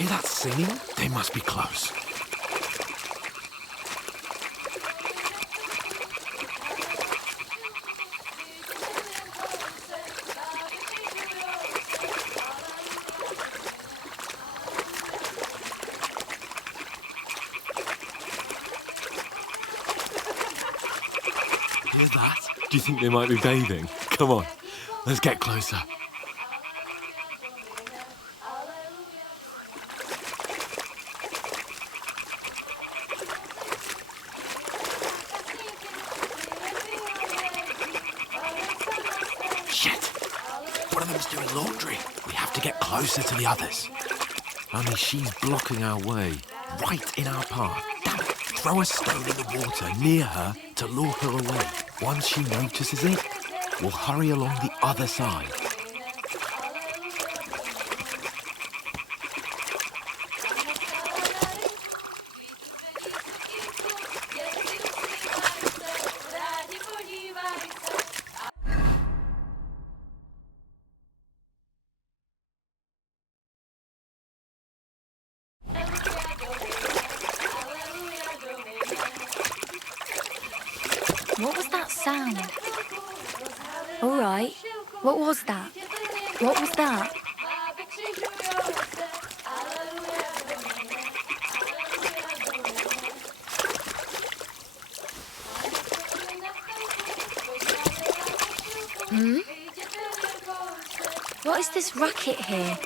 Hear that singing? They must be close. Hear that? Do you think they might be bathing? Come on, let's get closer. Shit! One of them's doing laundry. We have to get closer to the others. Only she's blocking our way, right in our path. Damn it! Throw a stone in the water near her to lure her away. Once she notices it, we'll hurry along the other side. What was that sound? All right. What was that? What was that? What is this racket here?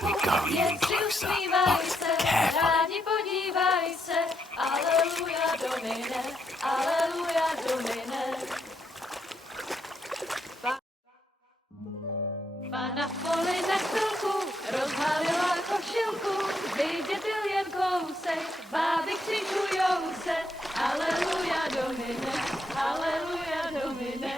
We go even closer, but carefully. Pana v poli za chvilku rozhalila košilku, vidět byl jen kousek, báby křižujou se, aleluja Domine, aleluja Domine.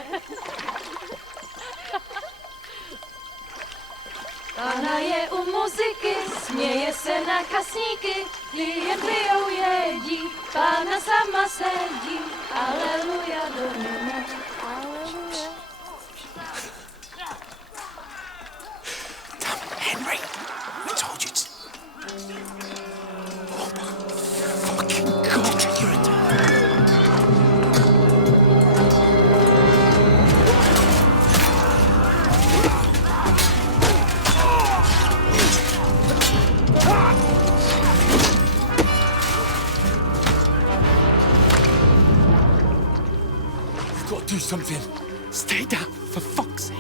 Pana je u muziky, směje se na kasníky, klienty ją jedí, Pána sama sedí, aleluja Domine, aleluja. Henry, I told you to... Oh my fucking God, you're a... You've got to do something. Stay down, for fuck's sake.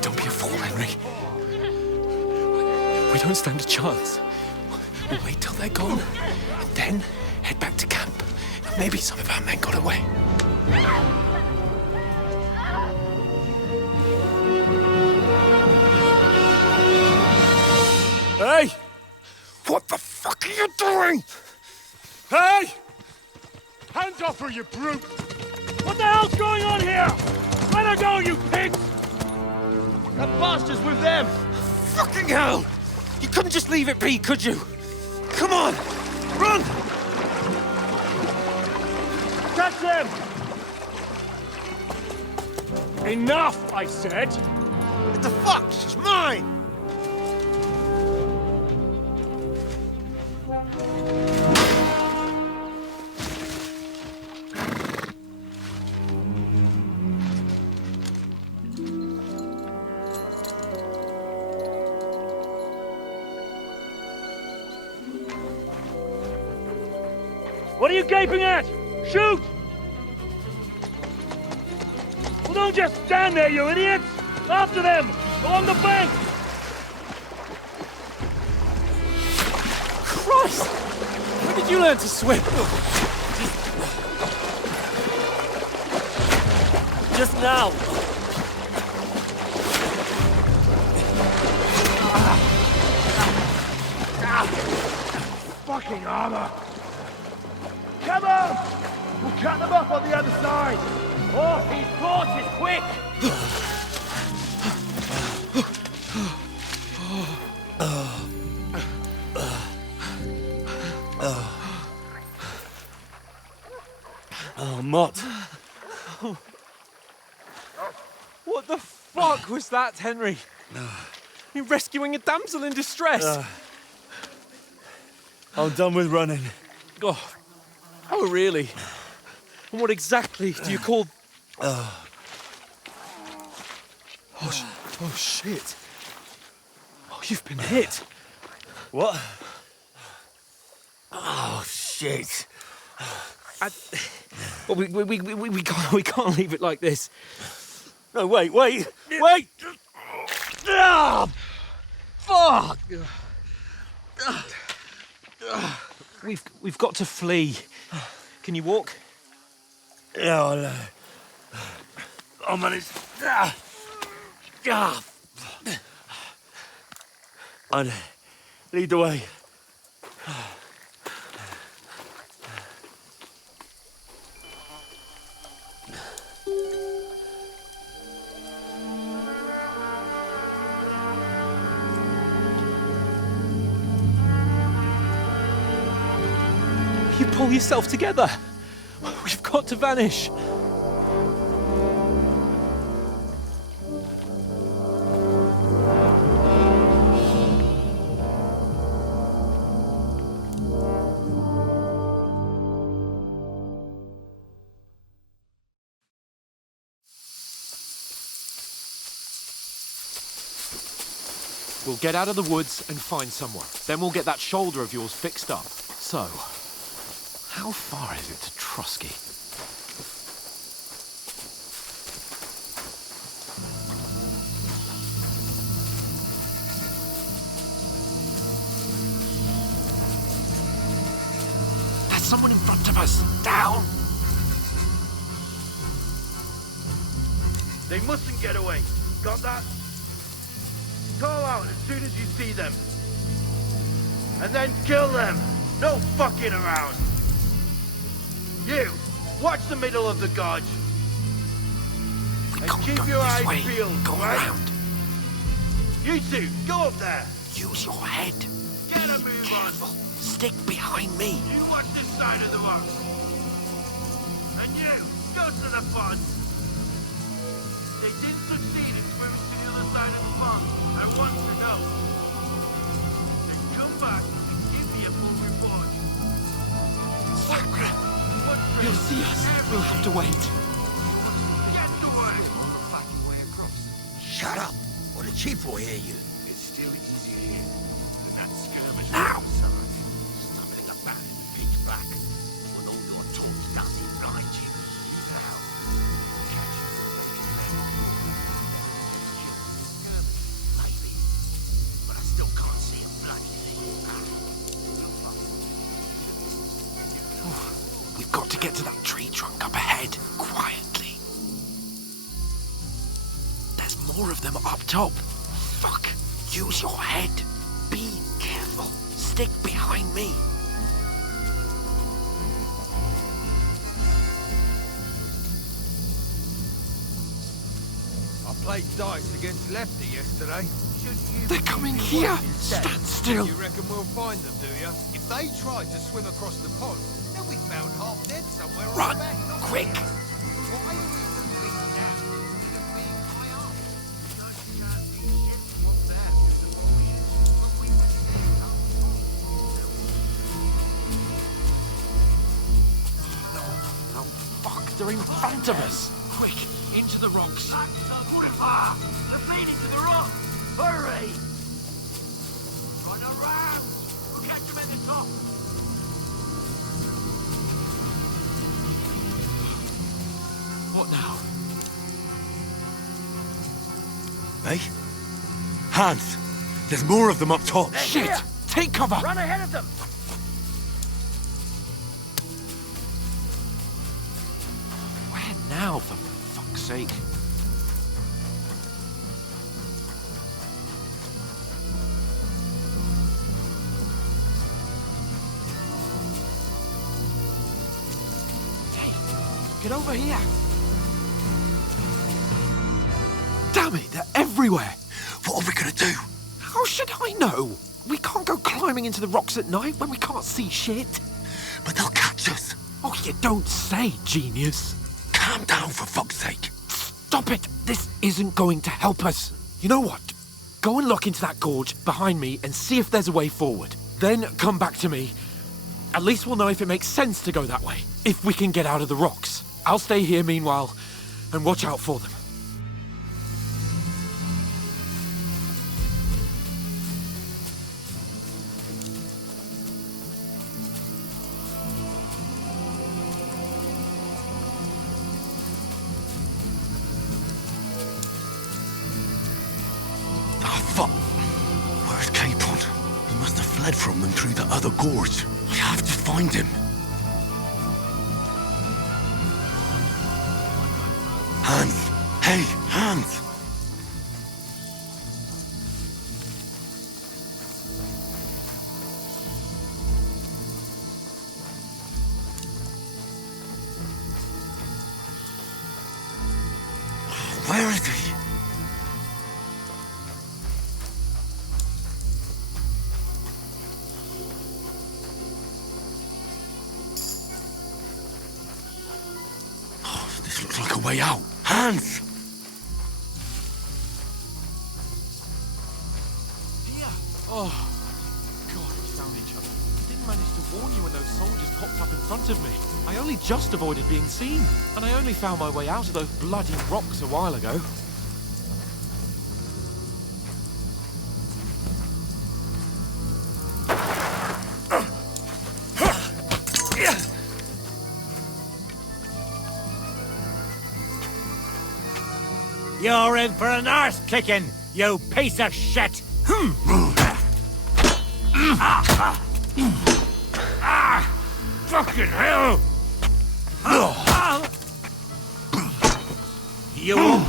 Don't be a fool, Henry. We don't stand a chance. We'll wait till they're gone, and then head back to camp. Maybe some of our men got away. Hey! What the fuck are you doing? Hey! Hands off her, you brute! What the hell's going on here? Let her go, you pigs! That bastard's with them! Fucking hell! You couldn't just leave it be, could you? Come on! Run! Catch them! Enough, I said! What the fuck? She's mine! What are you gaping at? Shoot! Well, don't just stand there, you idiots! After them! Along the bank! Christ! When did you learn to swim? Just now! Fucking armor! Come on! We'll cut them off on the other side! Oh, his torch is quick! Oh, Mott. What the fuck was that, Henry? You're rescuing a damsel in distress. I'm done with running. Oh, really? And what exactly do you call... Oh, shit. Oh, you've been hit. What? Oh, shit. Well, we can't leave it like this. No, wait! Ah, fuck! We've got to flee. Can you walk? Yeah, I'll manage. I'd lead the way. You pull yourself together. We've got to vanish. We'll get out of the woods and find somewhere. Then we'll get that shoulder of yours fixed up. So, how far is it to Trusky? There's someone in front of us! Down! They mustn't get away. Got that? Call out as soon as you see them. And then kill them! No fucking around! You! Watch the middle of the gorge! We And can't keep go your this eyes way. peeled, Go right? around. You two, go up there! Use your head. Get a Be move careful. on! Stick behind me. You watch this side of the rocks! And you, go to the pond! They didn't succeed in swimming to the other side of the pond. I want to know. Then come back and give me a full report. Sacra. What's You'll see us. We'll have to wait. Get to work! Find your way across. Shut up, or the chief will hear you. It's still easier here than that skirmish. Now. Stumbling about in the pitch black. When all your talk doesn't blind you. Now, catch you. Maybe. But I still can't see a bloody thing. We've got to get to that tree trunk up ahead, quietly. There's more of them up top. Fuck. Use your head. Be careful. Stick behind me. I played dice against Lefty yesterday. They're coming here. Stand still. You reckon we'll find them, do you? If they tried to swim across the pond, then we found half dead somewhere Run, on the back. Not quick. here. Why are we moving now? With a big high up. Such can't be shit from that in the bushes. When we were scared up No, fuck. They're in front of us. Quick, into the rocks. They're feeding to the rock! Hurry! Run around! We'll catch them at the top! What now? Eh? Hans! There's more of them up top! Shit! Take cover! Run ahead of them! Where now, for fuck's sake? Hey, get over here! Damn it, they're everywhere! What are we gonna do? How should I know? We can't go climbing into the rocks at night when we can't see shit. But they'll catch us! Oh, you don't say, genius. Calm down, for fuck's sake! Stop it! This isn't going to help us. You know what? Go and look into that gorge behind me and see if there's a way forward. Then come back to me. At least we'll know if it makes sense to go that way. If we can get out of the rocks. I'll stay here meanwhile and watch out for them. Fuck! Where's Capon? He must have fled from them through the other gorge. I have to find him. Hans! Hey, Hans! Where is he? This looks like a way out. Hans! Here! Oh, God, we found each other. I didn't manage to warn you when those soldiers popped up in front of me. I only just avoided being seen. And I only found my way out of those bloody rocks a while ago. You're in for an arse kicking, you piece of shit! Fucking hell! You...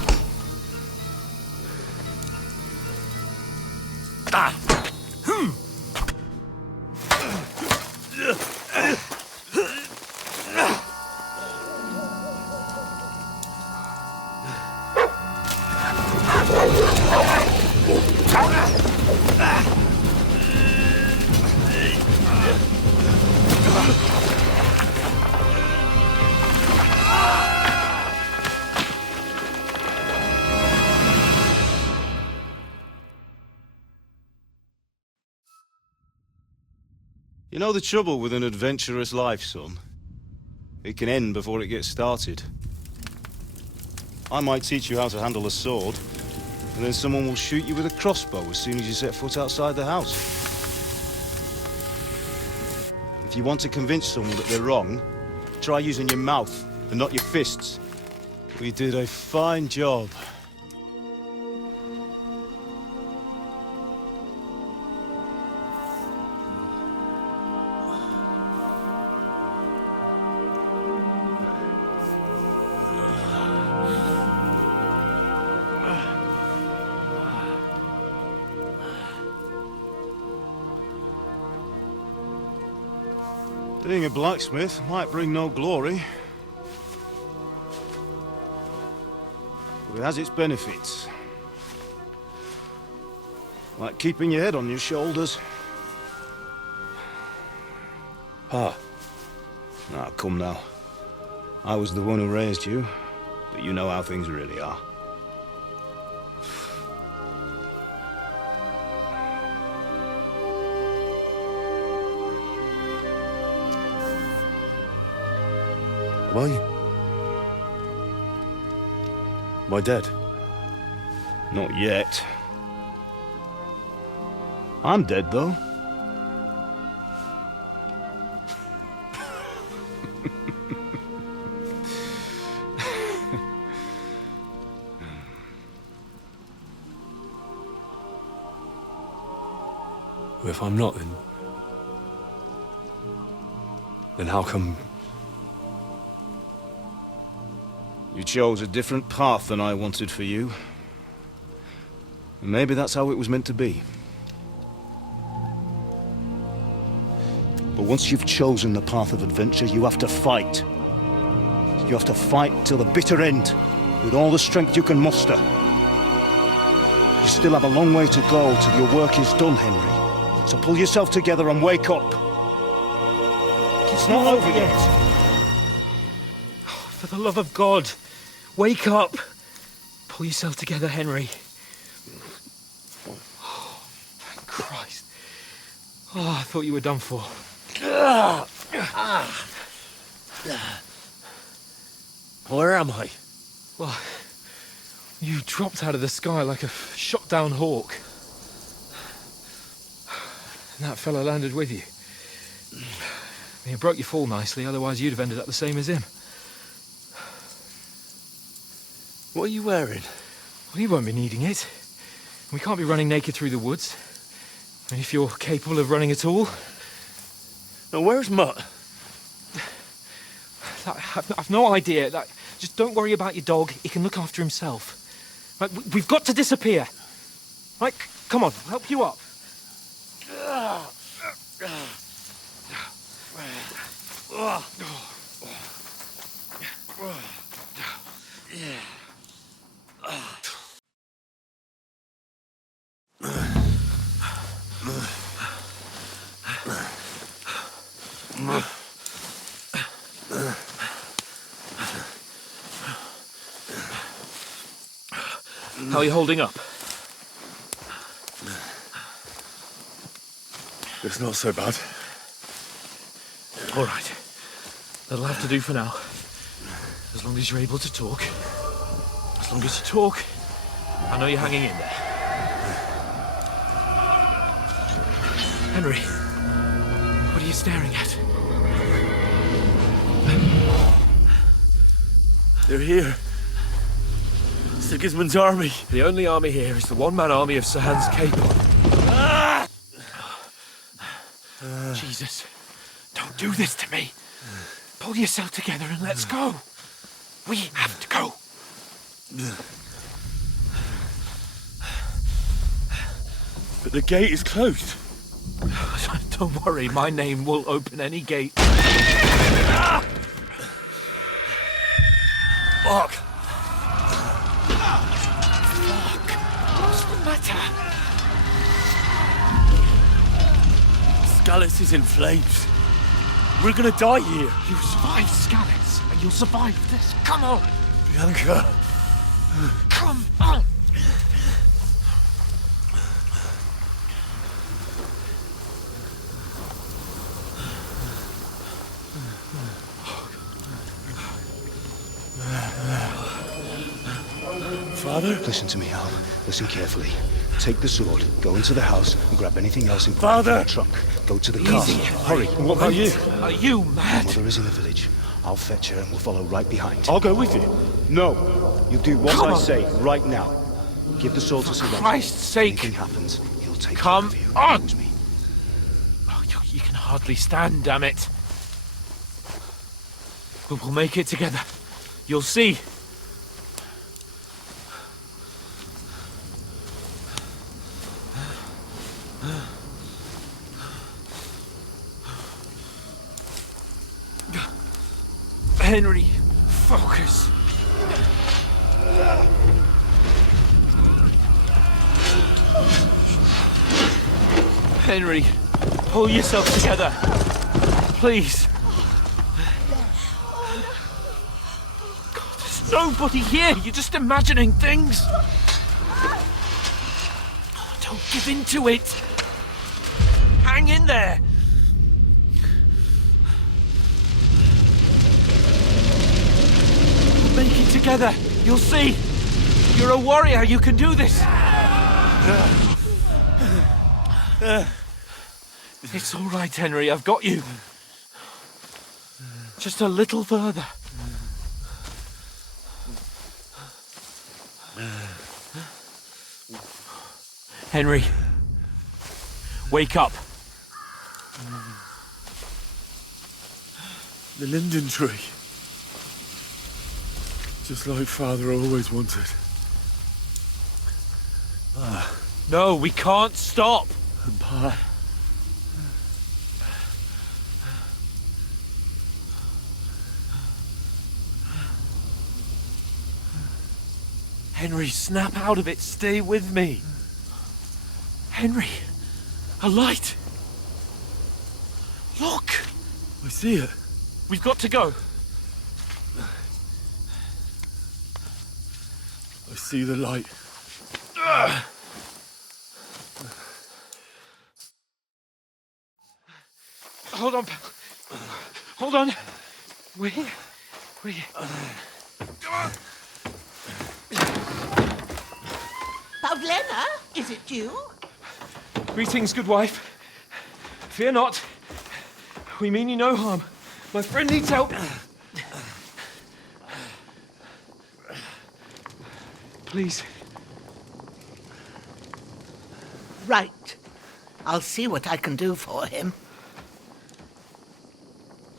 You know the trouble with an adventurous life, son? It can end before it gets started. I might teach you how to handle a sword, and then someone will shoot you with a crossbow as soon as you set foot outside the house. If you want to convince someone that they're wrong, try using your mouth and not your fists. We did a fine job. Being a blacksmith might bring no glory, but it has its benefits. Like keeping your head on your shoulders. Pa. Ah, come now. I was the one who raised you, but you know how things really are. Am I dead? Not yet. I'm dead, though. Well, if I'm not, then how come... You chose a different path than I wanted for you. And maybe that's how it was meant to be. But once you've chosen the path of adventure, you have to fight. You have to fight till the bitter end, with all the strength you can muster. You still have a long way to go till your work is done, Henry. So pull yourself together and wake up. It's not over yet. For the love of God, wake up! Pull yourself together, Henry. Oh, thank Christ. Oh, I thought you were done for. Where am I? Well, you dropped out of the sky like a shot-down hawk. And that fella landed with you. He broke your fall nicely, otherwise you'd have ended up the same as him. What are you wearing? Well, you won't be needing it. We can't be running naked through the woods. I mean, if you're capable of running at all. Now, where's Mutt? I've no idea. Just don't worry about your dog. He can look after himself. Right, we've got to disappear. Right, come on, I'll help you up. How are you holding up? It's not so bad. All right. That'll have to do for now. As long as you're able to talk. As long as you talk, I know you're hanging in there. Henry, what are you staring at? They're here. Sigismund's army. The only army here is the one-man army of Sir Hans Capon. Jesus, don't do this to me. Pull yourself together and let's go. We have to go. But the gate is closed. Don't worry, my name will open any gate. Fuck! What's the matter? Scallis is in flames. We're gonna die here. You survived Scallis, and you'll survive this. Come on! Bianca. Come on! Father? Listen to me, Hal. Listen carefully. Take the sword, go into the house, and grab anything else in Father! the trunk. Go to the car. Easy. Hurry. What about you? Are you My mad? mother is in the village. I'll fetch her and we'll follow right behind. I'll go with you. No. You do what Come I on. say right now. Give the sword to Sir Roger. Christ's sake. Anything happens, he'll take Come care of you. on. Trust me. Oh, you can hardly stand, damn it. But we'll make it together. You'll see. Henry, focus. Henry, pull yourself together. Please. God, there's nobody here. You're just imagining things. Don't give in to it. Hang in there. We'll make it together. You'll see. You're a warrior. You can do this. It's all right, Henry. I've got you. Just a little further. Henry, Wake up. The linden tree. Just like Father always wanted. No, we can't stop. And Pa. Henry, snap out of it. Stay with me. Henry, a light. Look. I see it. We've got to go. I see the light. Hold on, pal. Hold on. We. Pavlena, is it you? Greetings, good wife. Fear not. We mean you no harm. My friend needs help. Please. Right. I'll see what I can do for him.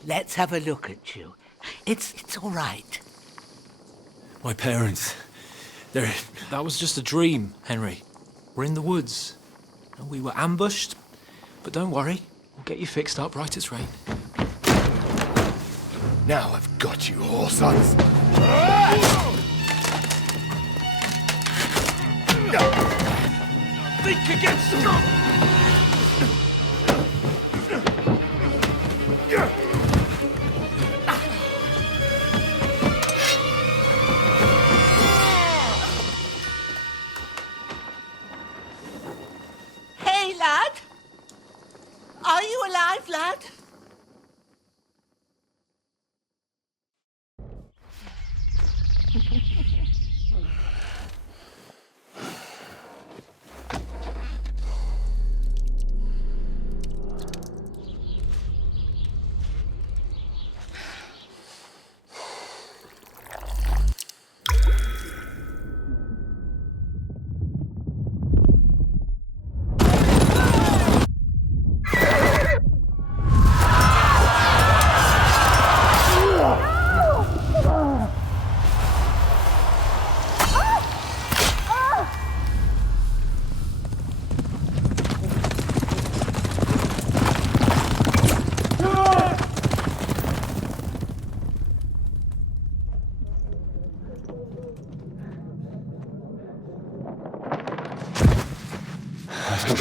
Let's have a look at you. It's all right. My parents. That was just a dream, Henry. We're in the woods. And we were ambushed. But don't worry. We'll get you fixed up right as rain. Now I've got you, whoresons. Think against them! Hey, lad! Are you alive, lad?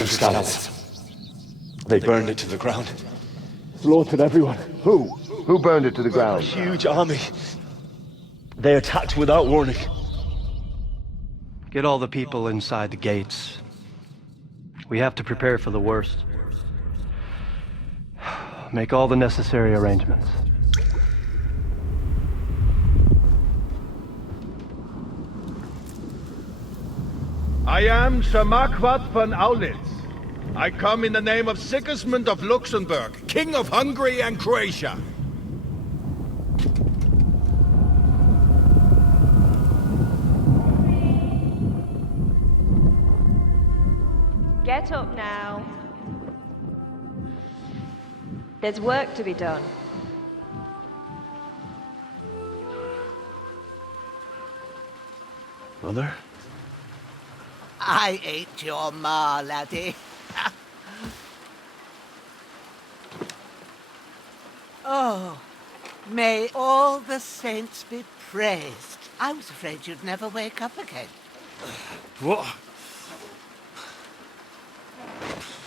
Scouts. They burned it to the ground. Slaughtered everyone. Who? Who burned it to the A ground? huge army. They attacked without warning. Get all the people inside the gates. We have to prepare for the worst. Make all the necessary arrangements. I am Sir Marquardt von Aulitz. I come in the name of Sigismund of Luxembourg, King of Hungary and Croatia. Get up now. There's work to be done. Mother? I ain't your ma, laddie. Oh, may all the saints be praised. I was afraid you'd never wake up again. What?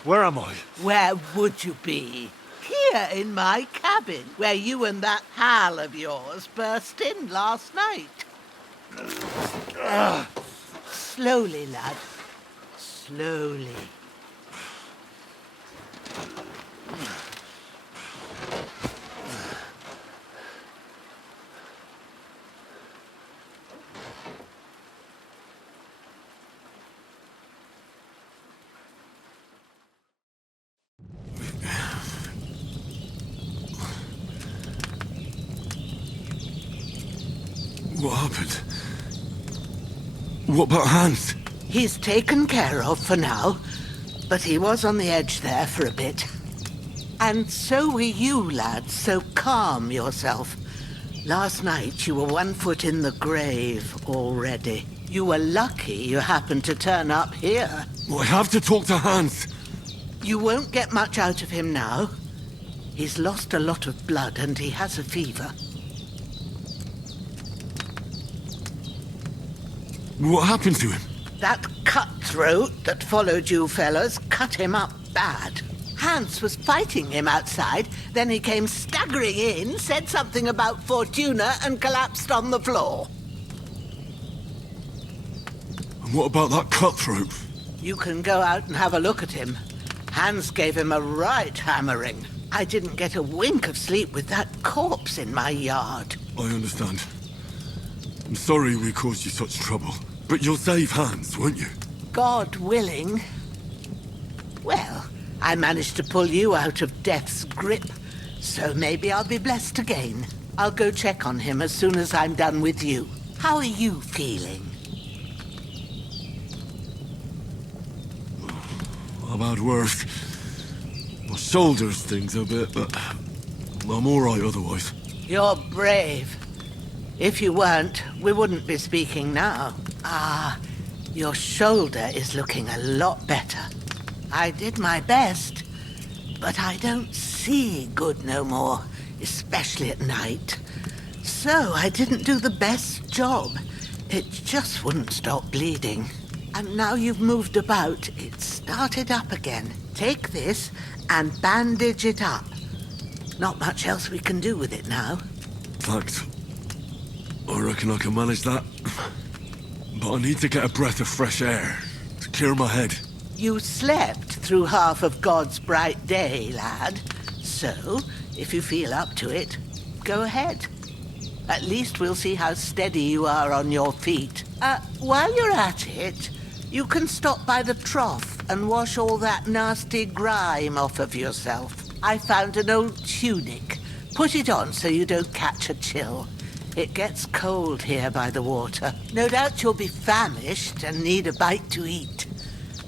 Where am I? Where would you be? Here in my cabin, where you and that pal of yours burst in last night. Slowly, lad. Slowly. What happened? What about Hans? He's taken care of for now. But he was on the edge there for a bit. And so were you, lad, so calm yourself. Last night you were 1 foot in the grave already. You were lucky you happened to turn up here. I have to talk to Hans. You won't get much out of him now. He's lost a lot of blood and he has a fever. What happened to him? That cutthroat that followed you fellas cut him up bad. Hans was fighting him outside, then he came staggering in, said something about Fortuna and collapsed on the floor. And what about that cutthroat? You can go out and have a look at him. Hans gave him a right hammering. I didn't get a wink of sleep with that corpse in my yard. I understand. I'm sorry we caused you such trouble. But you'll save Hans, won't you? God willing. Well, I managed to pull you out of death's grip, so maybe I'll be blessed again. I'll go check on him as soon as I'm done with you. How are you feeling? I've had worse. My shoulder stings a bit, but I'm all right otherwise. You're brave. If you weren't, we wouldn't be speaking now. Your shoulder is looking a lot better. I did my best, but I don't see good no more, especially at night. So I didn't do the best job. It just wouldn't stop bleeding. And now you've moved about, it started up again. Take this and bandage it up. Not much else we can do with it now. Thanks. I reckon I can manage that. But I need to get a breath of fresh air to clear my head. You slept through half of God's bright day, lad. So, if you feel up to it, go ahead. At least we'll see how steady you are on your feet. While you're at it, you can stop by the trough and wash all that nasty grime off of yourself. I found an old tunic. Put it on so you don't catch a chill. It gets cold here by the water. No doubt you'll be famished and need a bite to eat.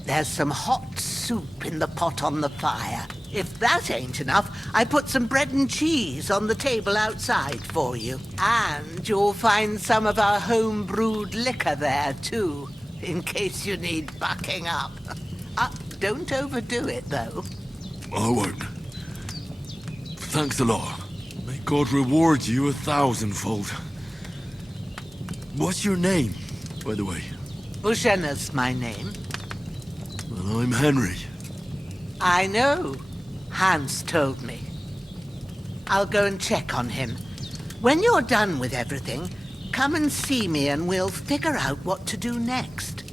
There's some hot soup in the pot on the fire. If that ain't enough, I put some bread and cheese on the table outside for you. And you'll find some of our home-brewed liquor there, too, in case you need bucking up. Don't overdo it, though. I won't. Thanks a lot. May God reward you 1,000-fold. What's your name, by the way? Bushenna's my name. Well, I'm Henry. I know. Hans told me. I'll go and check on him. When you're done with everything, come and see me and we'll figure out what to do next.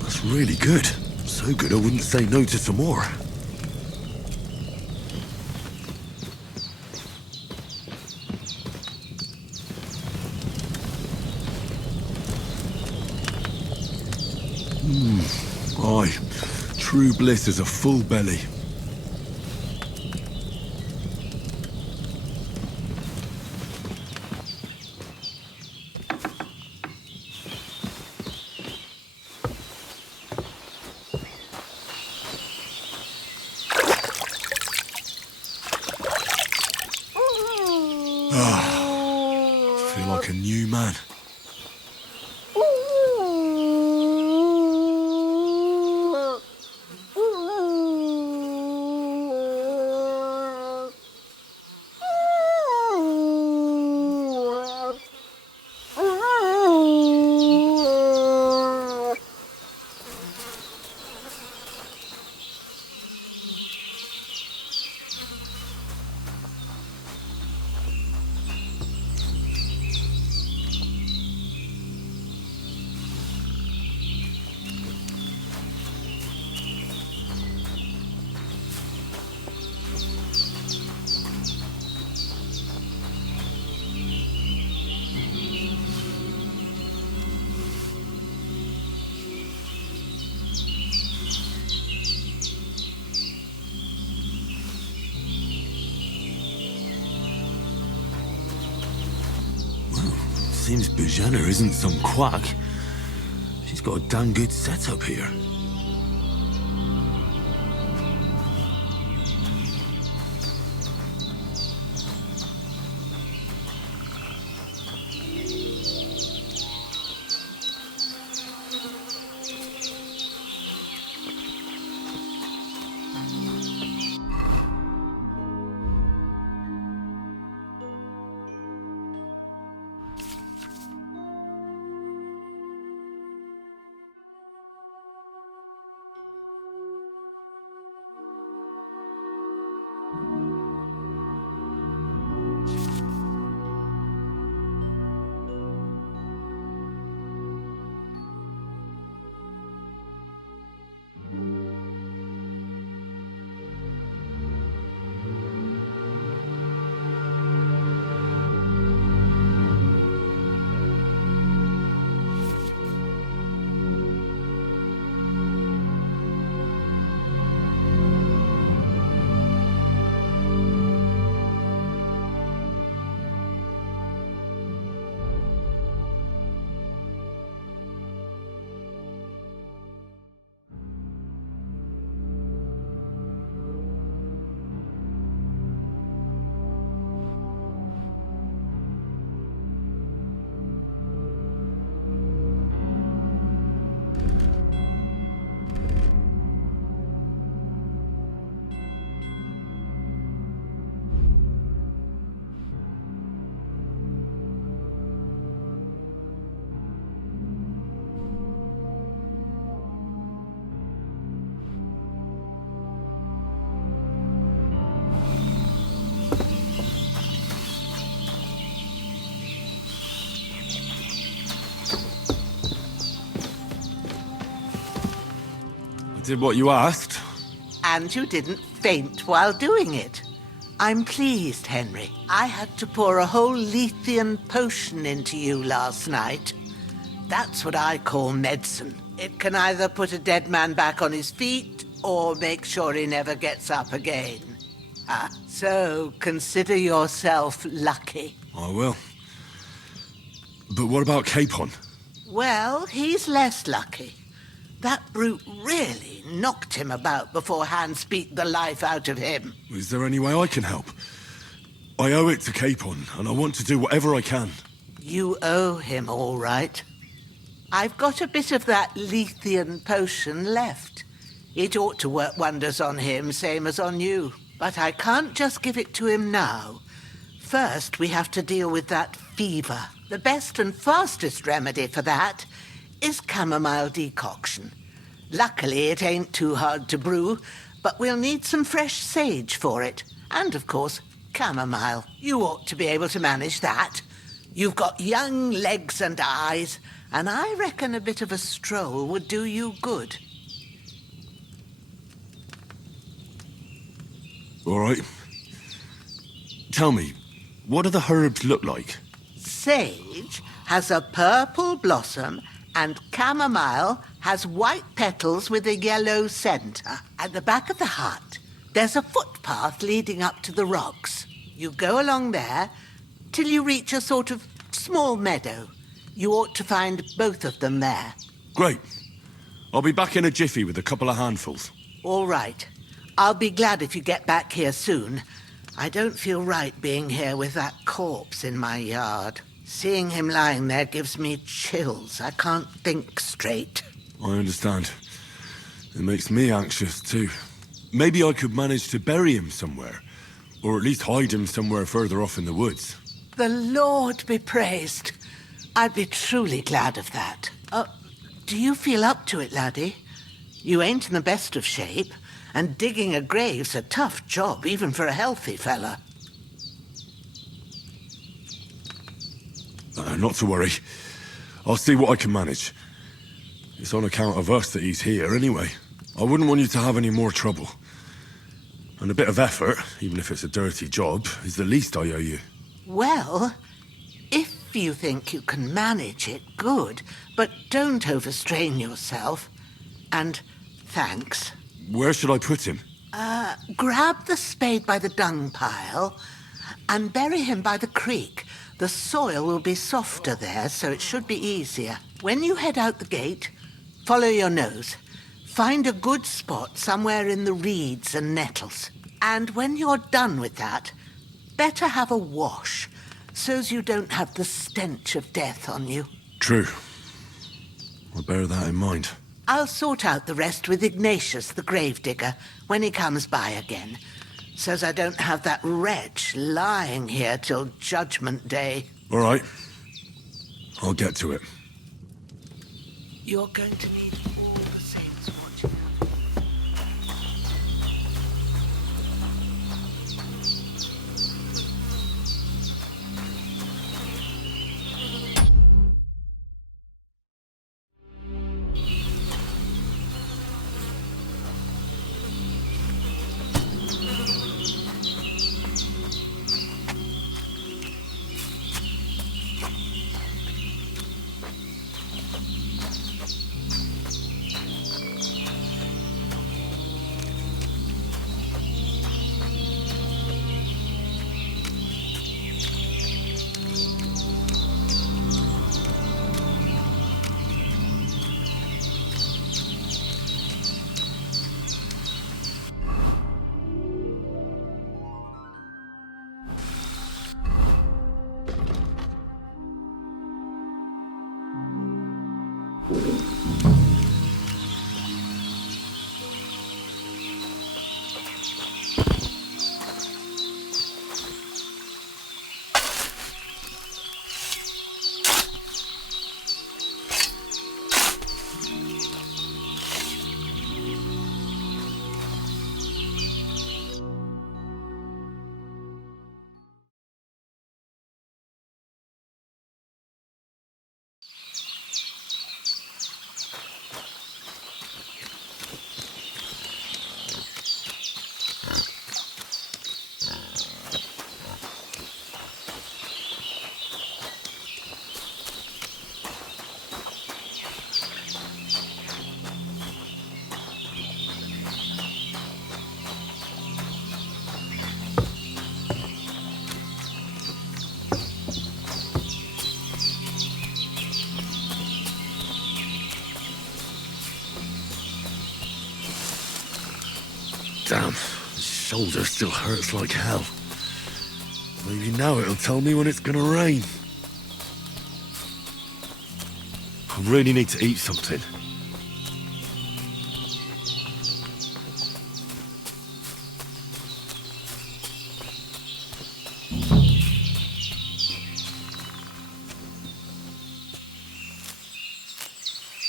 That's really good. So good I wouldn't say no to some more. Aye. True bliss is a full belly. I feel like a new man. Seems Bujana isn't some quack. She's got a damn good setup here. Did what you asked. And you didn't faint while doing it. I'm pleased, Henry. I had to pour a whole Lethean potion into you last night. That's what I call medicine. It can either put a dead man back on his feet or make sure he never gets up again. So consider yourself lucky. I will. But what about Capon? Well, he's less lucky. That brute really knocked him about before Hans beat the life out of him. Is there any way I can help? I owe it to Capon, and I want to do whatever I can. You owe him, all right. I've got a bit of that Lethean potion left. It ought to work wonders on him, same as on you. But I can't just give it to him now. First, we have to deal with that fever. The best and fastest remedy for that is chamomile decoction. Luckily, it ain't too hard to brew, but we'll need some fresh sage for it. And, of course, chamomile. You ought to be able to manage that. You've got young legs and eyes, and I reckon a bit of a stroll would do you good. All right. Tell me, what do the herbs look like? Sage has a purple blossom, and chamomile has white petals with a yellow centre. At the back of the hut, there's a footpath leading up to the rocks. You go along there till you reach a sort of small meadow. You ought to find both of them there. Great. I'll be back in a jiffy with a couple of handfuls. All right. I'll be glad if you get back here soon. I don't feel right being here with that corpse in my yard. Seeing him lying there gives me chills. I can't think straight. I understand. It makes me anxious, too. Maybe I could manage to bury him somewhere. Or at least hide him somewhere further off in the woods. The Lord be praised. I'd be truly glad of that. Do you feel up to it, laddie? You ain't in the best of shape, and digging a grave's a tough job, even for a healthy fella. Not to worry. I'll see what I can manage. It's on account of us that he's here anyway. I wouldn't want you to have any more trouble. And a bit of effort, even if it's a dirty job, is the least I owe you. Well, if you think you can manage it, good. But don't overstrain yourself. And thanks. Where should I put him? Grab the spade by the dung pile and bury him by the creek. The soil will be softer there, so it should be easier. When you head out the gate, follow your nose. Find a good spot somewhere in the reeds and nettles. And when you're done with that, better have a wash, so's you don't have the stench of death on you. True. I'll bear that in mind. I'll sort out the rest with Ignatius, the gravedigger, when he comes by again, so's I don't have that wretch lying here till Judgment Day. All right. I'll get to it. You're going to need all the saints watching out. Damn, the shoulder still hurts like hell. Maybe now it'll tell me when it's gonna rain. I really need to eat something.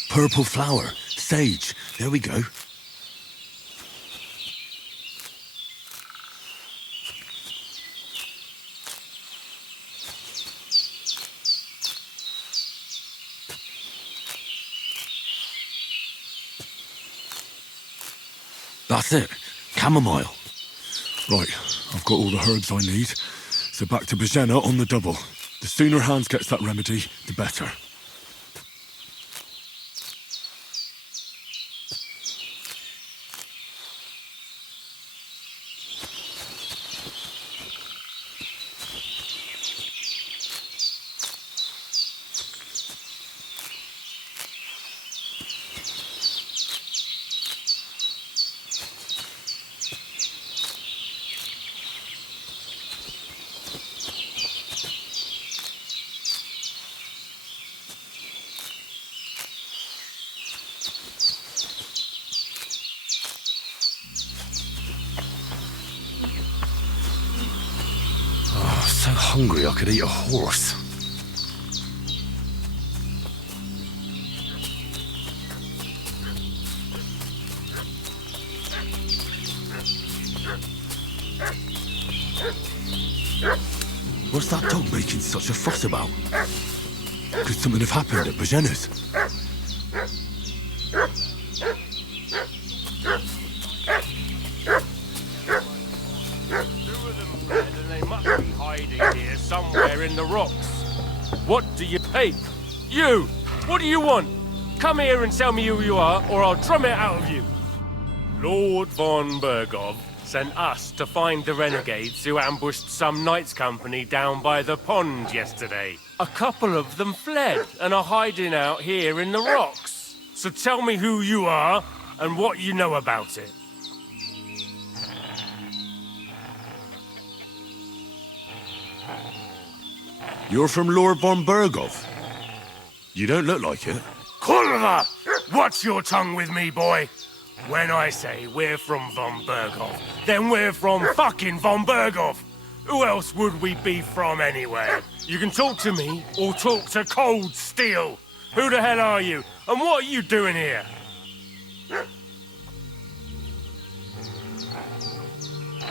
Purple flower, sage, there we go. That's it. Chamomile. Right, I've got all the herbs I need. So back to Bajena on the double. The sooner Hans gets that remedy, the better. So hungry I could eat a horse. What's that dog making such a fuss about? Could something have happened at Bajena's? Here somewhere in the rocks. What do you... Hey, you! What do you want? Come here and tell me who you are, or I'll drum it out of you. Lord von Bergov sent us to find the renegades who ambushed some knights' company down by the pond yesterday. A couple of them fled and are hiding out here in the rocks. So tell me who you are and what you know about it. You're from Lord von Bergov? You don't look like it. Kurva! Watch your tongue with me, boy. When I say we're from von Bergov, then we're from fucking von Bergov. Who else would we be from anyway? You can talk to me or talk to cold steel. Who the hell are you? And what are you doing here?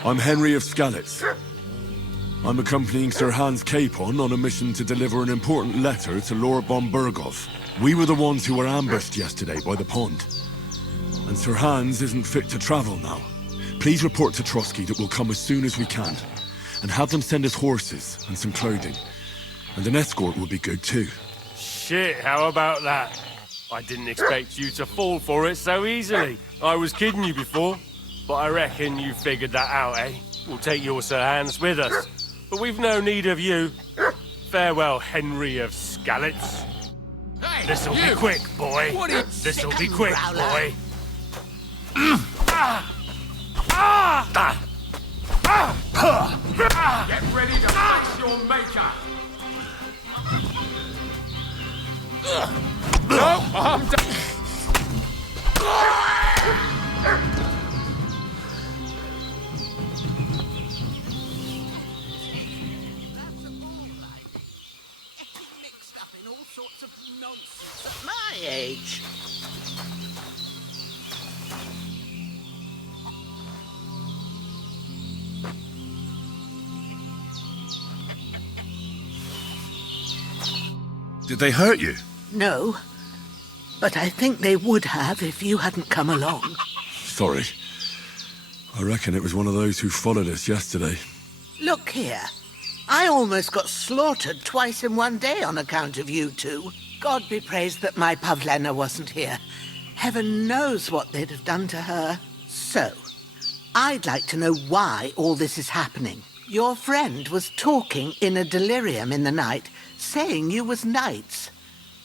I'm Henry of Skalitz. I'm accompanying Sir Hans Capon on a mission to deliver an important letter to Lord von Bergov. We were the ones who were ambushed yesterday by the pond. And Sir Hans isn't fit to travel now. Please report to Trotsky that we'll come as soon as we can. And have them send us horses and some clothing. And an escort would be good too. Shit, how about that? I didn't expect you to fall for it so easily. I was kidding you before, but I reckon you figured that out, eh? We'll take your Sir Hans with us. But we've no need of you. Farewell, Henry of Skalitz. Hey, This'll you. be quick, boy. What are you- This'll be quick, Growler. boy. Get ready to face your maker. No, I'm done. Mixed up in all sorts of nonsense at my age. Did they hurt you? No, but I think they would have if you hadn't come along. Sorry. I reckon it was one of those who followed us yesterday. Look here. I almost got slaughtered twice in one day on account of you two. God be praised that my Pavlena wasn't here. Heaven knows what they'd have done to her. So, I'd like to know why all this is happening. Your friend was talking in a delirium in the night, saying you was knights.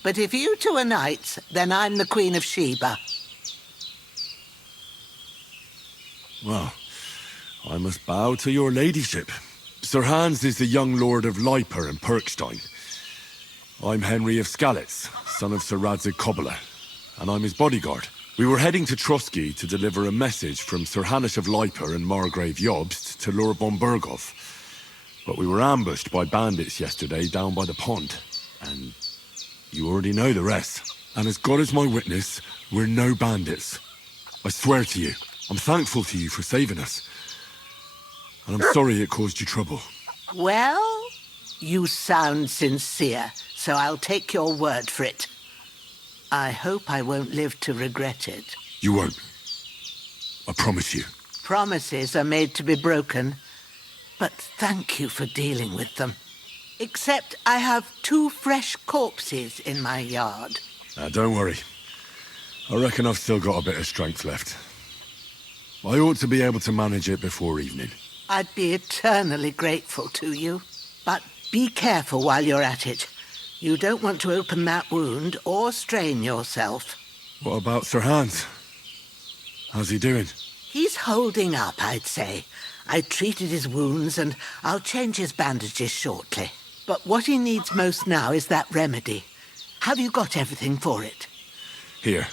But if you two are knights, then I'm the Queen of Sheba. Well, I must bow to your ladyship. Sir Hans is the young lord of Leiper and Perkstein. I'm Henry of Skalitz, son of Sir Radzig Kobyla, and I'm his bodyguard. We were heading to Trotsky to deliver a message from Sir Hanish of Leiper and Margrave Jobst to Lord von Bergov. But we were ambushed by bandits yesterday down by the pond, and you already know the rest. And as God is my witness, we're no bandits. I swear to you, I'm thankful to you for saving us. And I'm sorry it caused you trouble. Well, you sound sincere, so I'll take your word for it. I hope I won't live to regret it. You won't. I promise you. Promises are made to be broken, but thank you for dealing with them. Except I have 2 fresh corpses in my yard. Now, don't worry. I reckon I've still got a bit of strength left. I ought to be able to manage it before evening. I'd be eternally grateful to you. But be careful while you're at it. You don't want to open that wound or strain yourself. What about Sir Hans? How's he doing? He's holding up, I'd say. I treated his wounds and I'll change his bandages shortly. But what he needs most now is that remedy. Have you got everything for it? Here.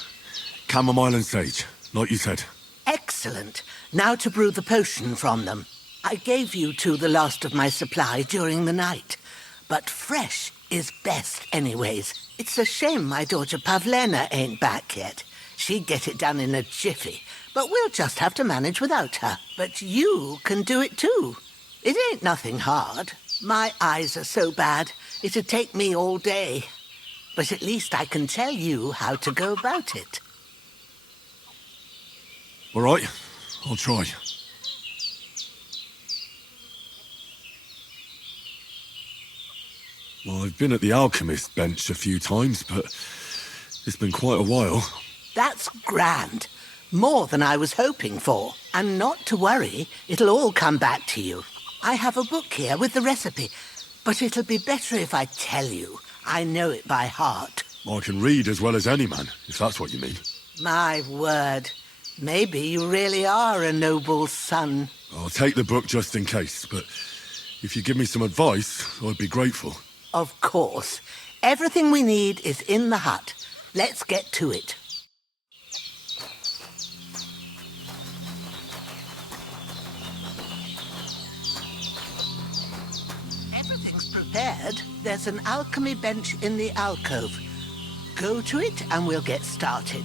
Chamomile and sage, like you said. Excellent. Now to brew the potion from them. I gave you two the last of my supply during the night. But fresh is best anyways. It's a shame my daughter Pavlena ain't back yet. She'd get it done in a jiffy. But we'll just have to manage without her. But you can do it too. It ain't nothing hard. My eyes are so bad, it'd take me all day. But at least I can tell you how to go about it. All right, I'll try. Well, I've been at the alchemist bench a few times, but it's been quite a while. That's grand. More than I was hoping for. And not to worry, it'll all come back to you. I have a book here with the recipe, but it'll be better if I tell you. I know it by heart. I can read as well as any man, if that's what you mean. My word. Maybe you really are a noble son. I'll take the book just in case, but if you give me some advice, I'd be grateful. Of course. Everything we need is in the hut. Let's get to it. Everything's prepared. There's an alchemy bench in the alcove. Go to it and we'll get started.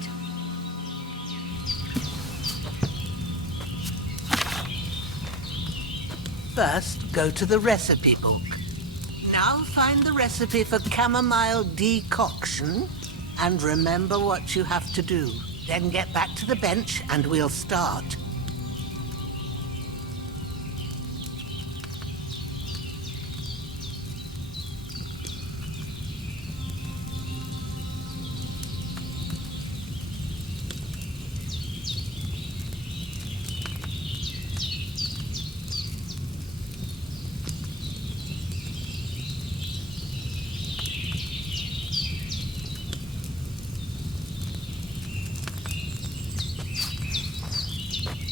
First, go to the recipe book. Now find the recipe for chamomile decoction and remember what you have to do. Then get back to the bench and we'll start.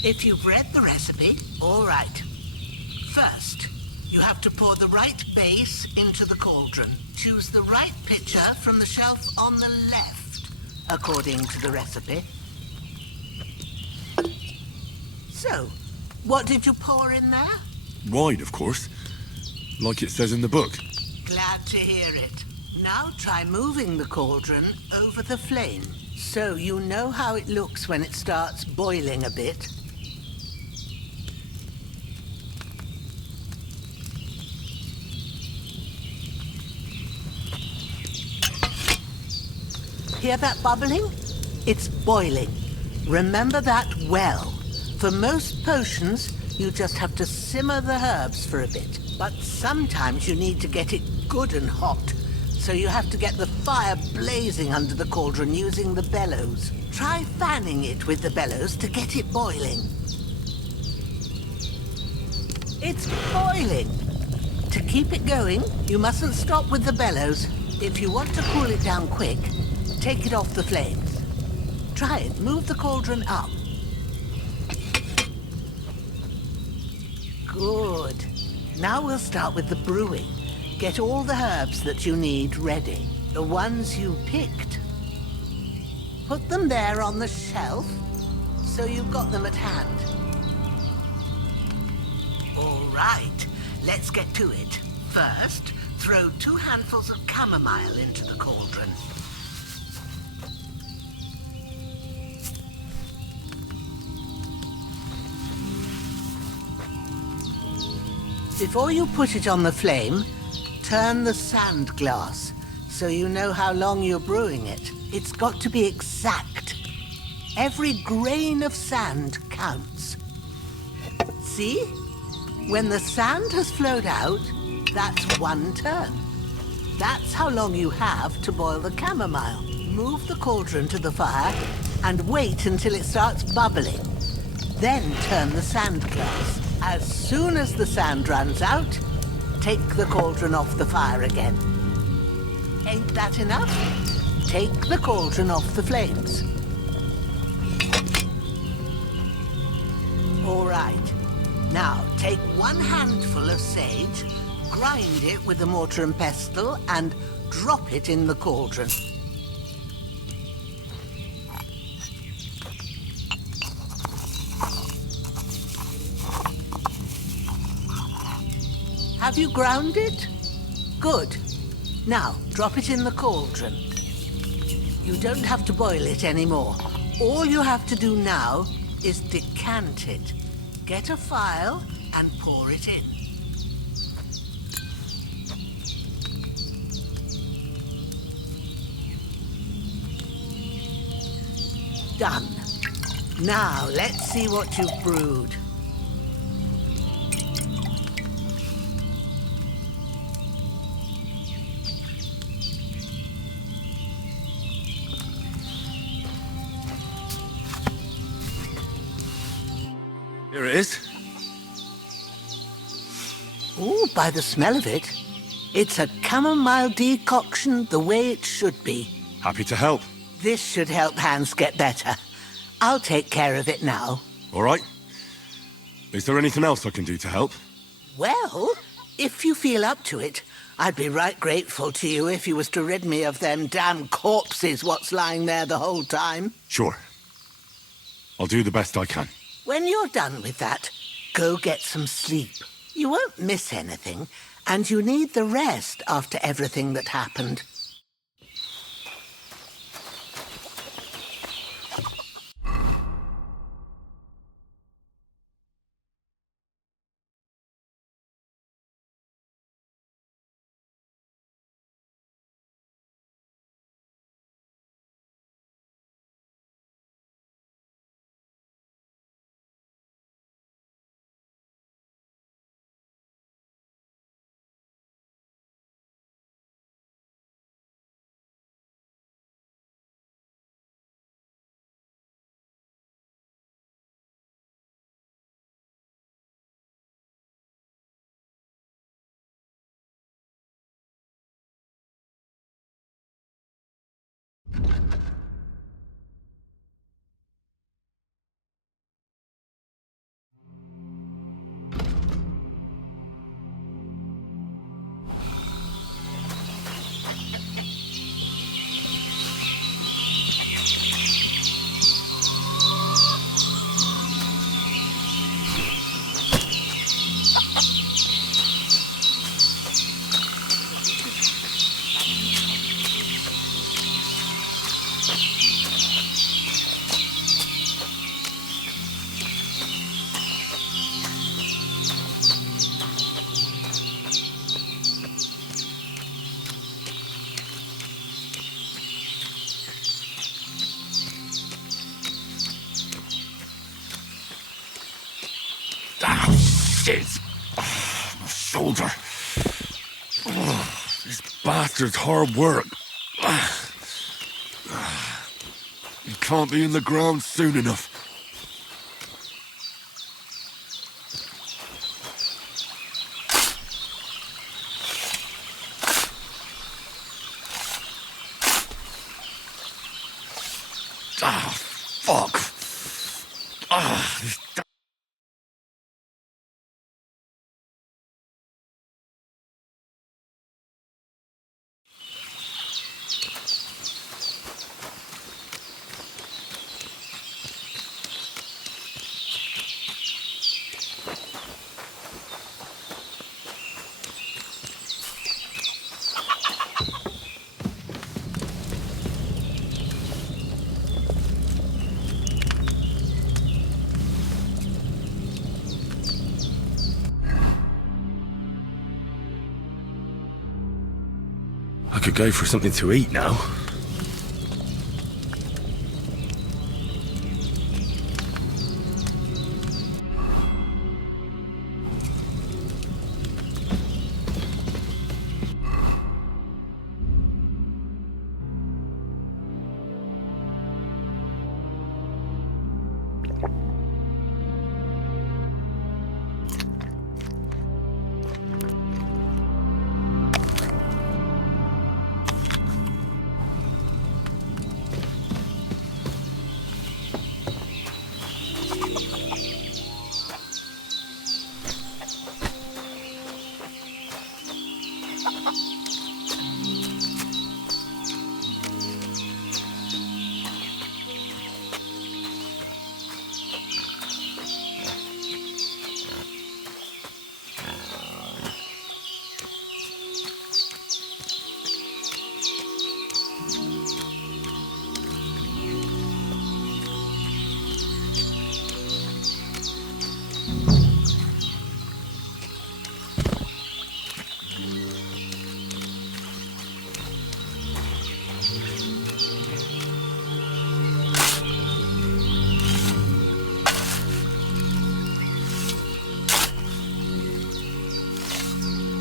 If you've read the recipe, all right. First, you have to pour the right base into the cauldron. Choose the right pitcher from the shelf on the left, according to the recipe. So, what did you pour in there? Wine, of course. Like it says in the book. Glad to hear it. Now try moving the cauldron over the flame, so you know how it looks when it starts boiling a bit. Hear that bubbling? It's boiling. Remember that well. For most potions, you just have to simmer the herbs for a bit. But sometimes you need to get it good and hot. So you have to get the fire blazing under the cauldron using the bellows. Try fanning it with the bellows to get it boiling. It's boiling. To keep it going, you mustn't stop with the bellows. If you want to cool it down quick, take it off the flames. Try it. Move the cauldron up. Good. Now we'll start with the brewing. Get all the herbs that you need ready. The ones you picked. Put them there on the shelf, so you've got them at hand. All right. Let's get to it. First, throw 2 handfuls of chamomile into the cauldron. Before you put it on the flame, turn the sand glass so you know how long you're brewing it. It's got to be exact. Every grain of sand counts. See? When the sand has flowed out, that's 1 turn. That's how long you have to boil the chamomile. Move the cauldron to the fire and wait until it starts bubbling. Then turn the sand glass. As soon as the sand runs out, take the cauldron off the fire again. Ain't that enough? Take the cauldron off the flames. All right. Now, take 1 handful of sage, grind it with a mortar and pestle, and drop it in the cauldron. Have you ground it? Good. Now, drop it in the cauldron. You don't have to boil it anymore. All you have to do now is decant it. Get a phial and pour it in. Done. Now, let's see what you've brewed. Here it is. Ooh, by the smell of it, it's a chamomile decoction the way it should be. Happy to help. This should help Hans get better. I'll take care of it now. All right. Is there anything else I can do to help? Well, if you feel up to it, I'd be right grateful to you if you was to rid me of them damn corpses what's lying there the whole time. Sure. I'll do the best I can. When you're done with that, go get some sleep. You won't miss anything, and you need the rest after everything that happened. Shit! Oh, my shoulder. Oh, this bastard's hard work. He can't be in the ground soon enough. Ah, fuck. Ah, this I could go for something to eat now.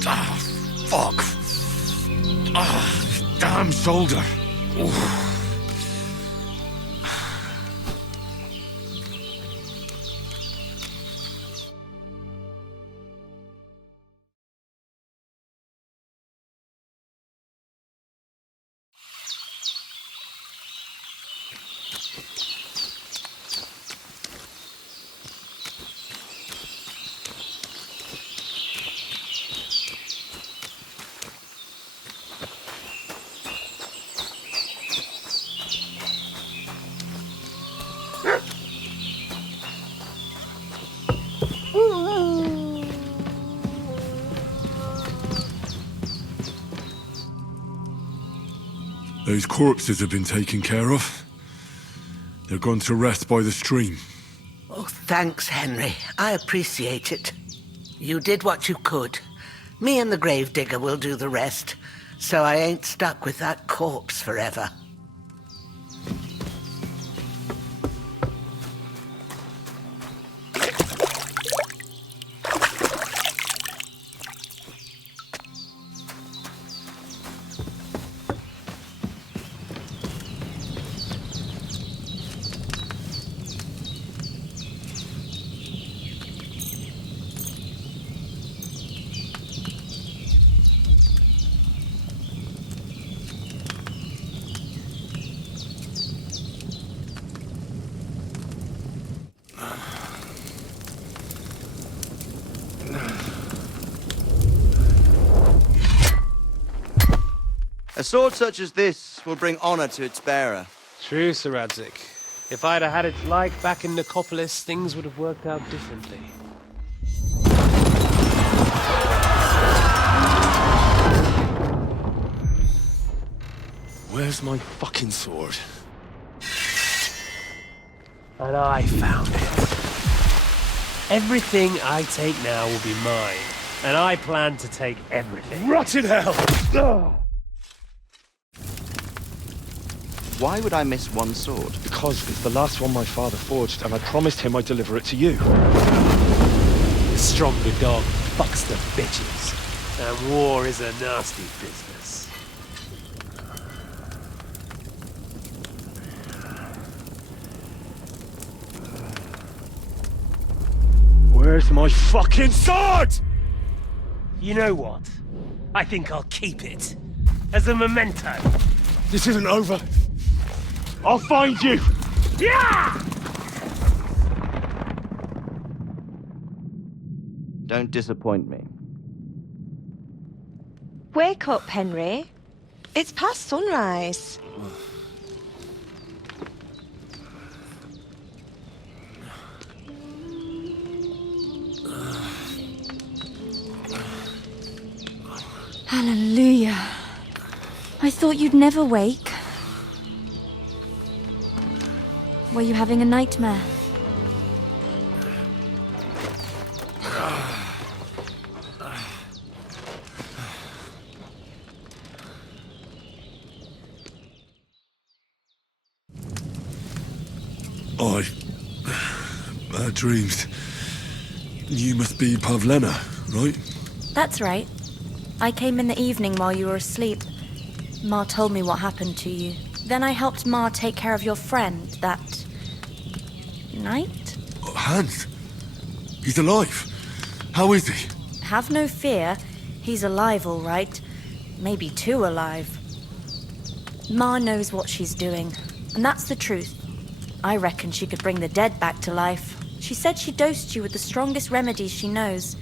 Ah, fuck. Ah, damn shoulder. Oof. Those corpses have been taken care of. They're gone to rest by the stream. Oh, thanks, Henry. I appreciate it. You did what you could. Me and the gravedigger will do the rest, so I ain't stuck with that corpse forever. A sword such as this will bring honor to its bearer. True, Sir Radzik. If I'd have had its like back in Nicopolis, things would have worked out differently. Where's my fucking sword? And I found it. Everything I take now will be mine, and I plan to take everything. Rot in hell! Oh. Why would I miss one sword? Because it's the last one my father forged, and I promised him I'd deliver it to you. The stronger dog fucks the bitches, and war is a nasty business. Where's my fucking sword? You know what? I think I'll keep it. As a memento. This isn't over. I'll find you! Yeah! Don't disappoint me. Wake up, Henry. It's past sunrise. Hallelujah. I thought you'd never wake. Were you having a nightmare? Bad dreams. You must be Pavlena, right? That's right. I came in the evening while you were asleep. Ma told me what happened to you. Then I helped Ma take care of your friend that night? Hans? He's alive. How is he? Have no fear. He's alive, all right. Maybe too alive. Ma knows what she's doing, and that's the truth. I reckon she could bring the dead back to life. She said she dosed you with the strongest remedies she knows,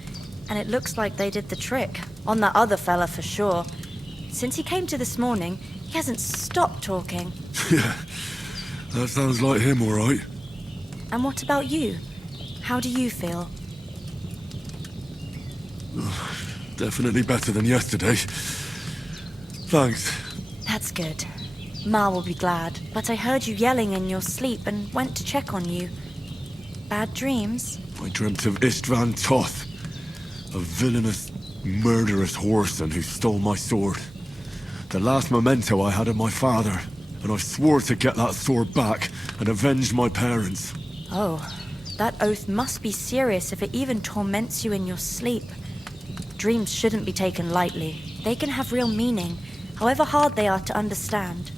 and it looks like they did the trick. On that other fella for sure. Since he came to this morning, he hasn't stopped talking. Yeah, that sounds like him, all right. And what about you? How do you feel? Definitely better than yesterday. Thanks. That's good. Ma will be glad. But I heard you yelling in your sleep and went to check on you. Bad dreams? I dreamt of Istvan Toth, a villainous, murderous whoreson who stole my sword. The last memento I had of my father, and I swore to get that sword back and avenge my parents. Oh, that oath must be serious if it even torments you in your sleep. Dreams shouldn't be taken lightly. They can have real meaning, however hard they are to understand.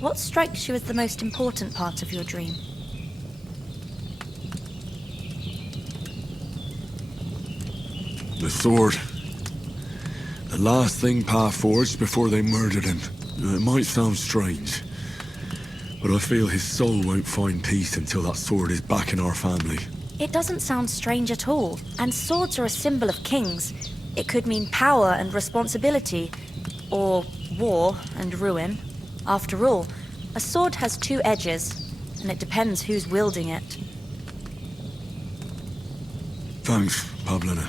What strikes you as the most important part of your dream? The sword. The last thing Pa forged before they murdered him. It might sound strange, but I feel his soul won't find peace until that sword is back in our family. It doesn't sound strange at all, and swords are a symbol of kings. It could mean power and responsibility, or war and ruin. After all, a sword has two edges, and it depends who's wielding it. Thanks, Pavlena.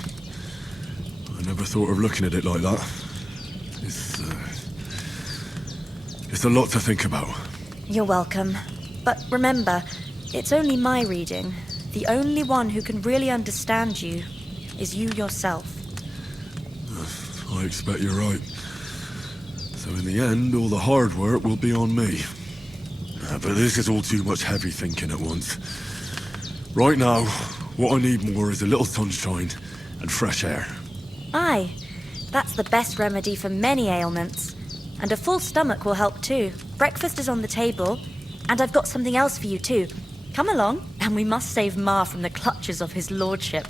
I never thought of looking at it like that. It's a lot to think about. You're welcome. But remember, it's only my reading. The only one who can really understand you is you yourself. I expect you're right. So in the end, all the hard work will be on me. But this is all too much heavy thinking at once. Right now, what I need more is a little sunshine and fresh air. Aye, that's the best remedy for many ailments. And a full stomach will help too. Breakfast is on the table, and I've got something else for you too. Come along, and we must save Ma from the clutches of his lordship.